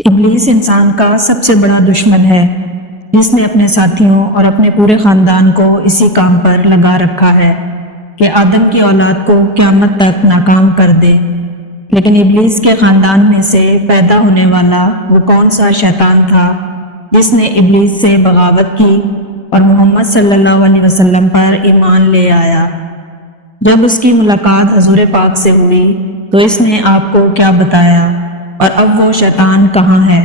ابلیس انسان کا سب سے بڑا دشمن ہے جس نے اپنے ساتھیوں اور اپنے پورے خاندان کو اسی کام پر لگا رکھا ہے کہ آدم کی اولاد کو قیامت تک ناکام کر دے۔ لیکن ابلیس کے خاندان میں سے پیدا ہونے والا وہ کون سا شیطان تھا جس نے ابلیس سے بغاوت کی اور محمد صلی اللہ علیہ وسلم پر ایمان لے آیا؟ جب اس کی ملاقات حضور پاک سے ہوئی تو اس نے آپ کو کیا بتایا اور اب وہ شیطان کہاں ہے؟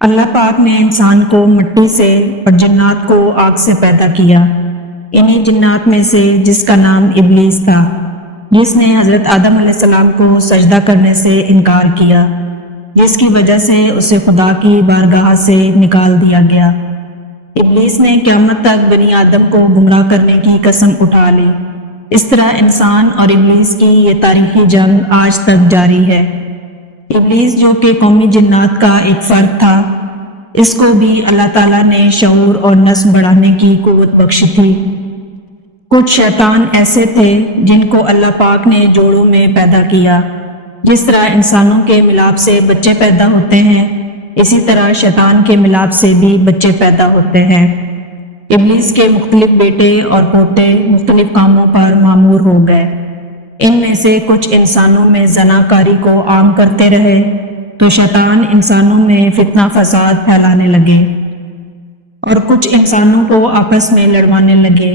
اللہ پاک نے انسان کو مٹی سے اور جنات کو آگ سے پیدا کیا۔ انہی جنات میں سے جس کا نام ابلیس تھا، جس نے حضرت آدم علیہ السلام کو سجدہ کرنے سے انکار کیا، جس کی وجہ سے اسے خدا کی بارگاہ سے نکال دیا گیا۔ ابلیس نے قیامت تک بنی آدم کو گمراہ کرنے کی قسم اٹھا لی۔ اس طرح انسان اور ابلیس کی یہ تاریخی جنگ آج تک جاری ہے۔ ابلیس جو کہ قومی جنات کا ایک فرد تھا، اس کو بھی اللہ تعالیٰ نے شعور اور نسل بڑھانے کی قوت بخشی تھی۔ کچھ شیطان ایسے تھے جن کو اللہ پاک نے جوڑوں میں پیدا کیا۔ جس طرح انسانوں کے ملاپ سے بچے پیدا ہوتے ہیں، اسی طرح شیطان کے ملاپ سے بھی بچے پیدا ہوتے ہیں۔ ابلیس کے مختلف بیٹے اور پوتے مختلف کاموں پر مامور ہو گئے۔ ان میں سے کچھ انسانوں میں زنا کاری کو عام کرتے رہے تو شیطان انسانوں میں فتنہ فساد پھیلانے لگے اور کچھ انسانوں کو آپس میں لڑوانے لگے۔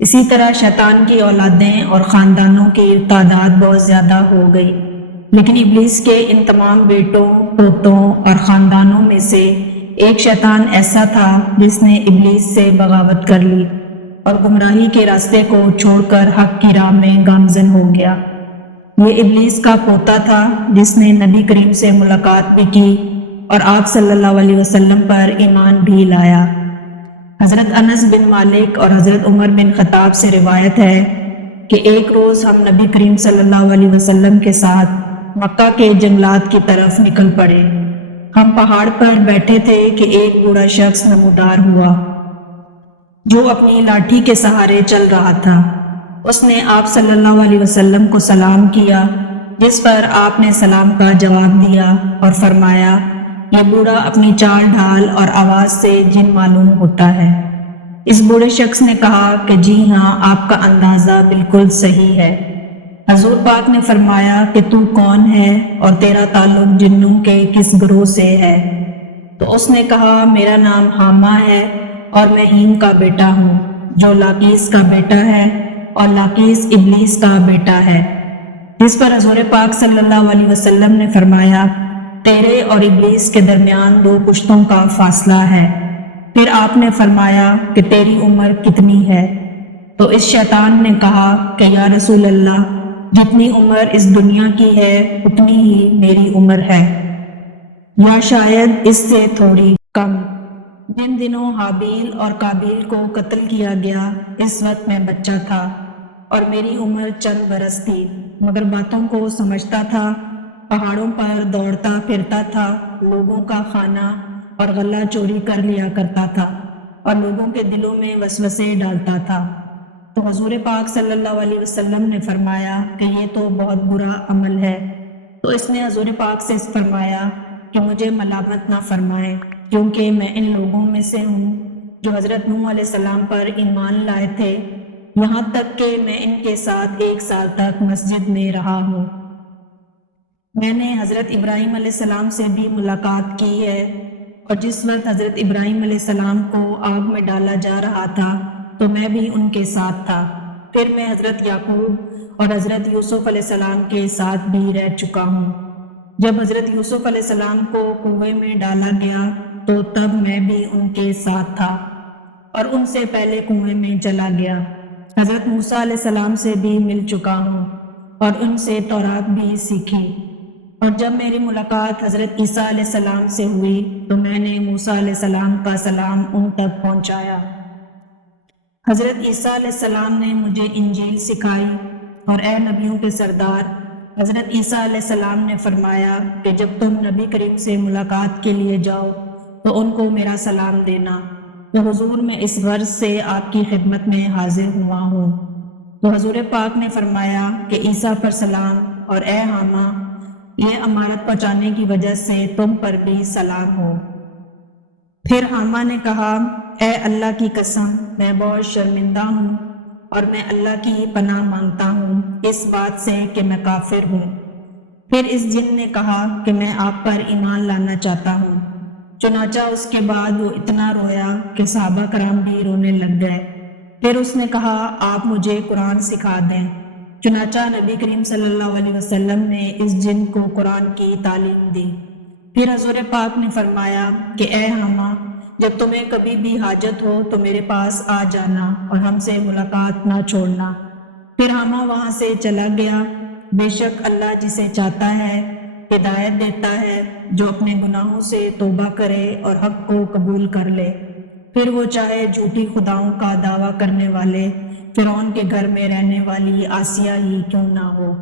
اسی طرح شیطان کی اولادیں اور خاندانوں کی تعداد بہت زیادہ ہو گئی، لیکن ابلیس کے ان تمام بیٹوں، پوتوں اور خاندانوں میں سے ایک شیطان ایسا تھا جس نے ابلیس سے بغاوت کر لی اور گمراہی کے راستے کو چھوڑ کر حق کی راہ میں گامزن ہو گیا۔ یہ ابلیس کا پوتا تھا جس نے نبی کریم سے ملاقات بھی کی اور آپ صلی اللہ علیہ وسلم پر ایمان بھی لایا۔ حضرت انس بن مالک اور حضرت عمر بن خطاب سے روایت ہے کہ ایک روز ہم نبی کریم صلی اللہ علیہ وسلم کے ساتھ مکہ کے جنگلات کی طرف نکل پڑے۔ ہم پہاڑ پر بیٹھے تھے کہ ایک بوڑھا شخص نمودار ہوا جو اپنی لاٹھی کے سہارے چل رہا تھا۔ اس نے آپ صلی اللہ علیہ وسلم کو سلام کیا، جس پر آپ نے سلام کا جواب دیا اور فرمایا، یہ بوڑھا اپنی چال ڈھال اور آواز سے جن معلوم ہوتا ہے۔ اس بوڑھے شخص نے کہا کہ جی ہاں، آپ کا اندازہ بالکل صحیح ہے۔ حضور پاک نے فرمایا کہ تو کون ہے اور تیرا تعلق جنوں کے کس گروہ سے ہے؟ تو اس نے کہا، میرا نام حامہ ہے اور میں ہیم کا بیٹا ہوں جو لاقیس کا بیٹا ہے اور لاقیس ابلیس کا بیٹا ہے۔ جس پر حضور پاک صلی اللہ علیہ وسلم نے فرمایا، تیرے اور ابلیس کے درمیان 2 پشتوں کا فاصلہ ہے۔ پھر آپ نے فرمایا کہ تیری عمر کتنی ہے؟ تو اس شیطان نے کہا کہ یا رسول اللہ، جتنی عمر اس دنیا کی ہے اتنی ہی میری عمر ہے، یا شاید اس سے تھوڑی کم۔ جن دنوں حابیل اور قابیل کو قتل کیا گیا، اس وقت میں بچہ تھا اور میری عمر چند برس تھی، مگر باتوں کو سمجھتا تھا، پہاڑوں پر دوڑتا پھرتا تھا، لوگوں کا کھانا اور غلہ چوری کر لیا کرتا تھا اور لوگوں کے دلوں میں وسوسے ڈالتا تھا۔ تو حضور پاک صلی اللہ علیہ وسلم نے فرمایا کہ یہ تو بہت برا عمل ہے۔ تو اس نے حضور پاک سے فرمایا کہ مجھے ملامت نہ فرمائیں، کیونکہ میں ان لوگوں میں سے ہوں جو حضرت نوح علیہ السلام پر ایمان لائے تھے، یہاں تک کہ میں ان کے ساتھ 1 سال تک مسجد میں رہا ہوں۔ میں نے حضرت ابراہیم علیہ السلام سے بھی ملاقات کی ہے، اور جس وقت حضرت ابراہیم علیہ السلام کو آگ میں ڈالا جا رہا تھا تو میں بھی ان کے ساتھ تھا۔ پھر میں حضرت یعقوب اور حضرت یوسف علیہ السلام کے ساتھ بھی رہ چکا ہوں۔ جب حضرت یوسف علیہ السلام کو کنویں میں ڈالا گیا تو تب میں بھی ان کے ساتھ تھا اور ان سے پہلے کنویں میں چلا گیا۔ حضرت موسیٰ علیہ السلام سے بھی مل چکا ہوں اور ان سے تورات بھی سیکھی۔ اور جب میری ملاقات حضرت عیسیٰ علیہ السلام سے ہوئی تو میں نے موسیٰ علیہ السلام کا سلام ان تک پہنچایا۔ حضرت عیسیٰ علیہ السلام نے مجھے انجیل سکھائی، اور اے نبیوں کے سردار، حضرت عیسیٰ علیہ السلام نے فرمایا کہ جب تم نبی کریم سے ملاقات کے لیے جاؤ تو ان کو میرا سلام دینا۔ تو حضور میں اس غرض سے آپ کی خدمت میں حاضر ہوا ہوں۔ تو حضور پاک نے فرمایا کہ عیسیٰ پر سلام، اور اے حامہ، یہ امارت پہنچانے کی وجہ سے تم پر بھی سلام ہو۔ پھر حامہ نے کہا، اے اللہ کی قسم، میں بہت شرمندہ ہوں اور میں اللہ کی پناہ مانگتا ہوں اس بات سے کہ میں کافر ہوں۔ پھر اس جن نے کہا کہ میں آپ پر ایمان لانا چاہتا ہوں۔ چنانچہ اس کے بعد وہ اتنا رویا کہ صحابہ کرام بھی رونے لگ گئے۔ پھر اس نے کہا، آپ مجھے قرآن سکھا دیں۔ چنانچہ نبی کریم صلی اللہ علیہ وسلم نے اس جن کو قرآن کی تعلیم دی۔ پھر حضور پاک نے فرمایا کہ اے حامہ، جب تمہیں کبھی بھی حاجت ہو تو میرے پاس آ جانا اور ہم سے ملاقات نہ چھوڑنا۔ پھر حامہ وہاں سے چلا گیا۔ بے شک اللہ جسے چاہتا ہے ہدایت دیتا ہے، جو اپنے گناہوں سے توبہ کرے اور حق کو قبول کر لے، پھر وہ چاہے جھوٹی خداؤں کا دعویٰ کرنے والے فرعون کے گھر میں رہنے والی آسیہ ہی کیوں نہ ہو۔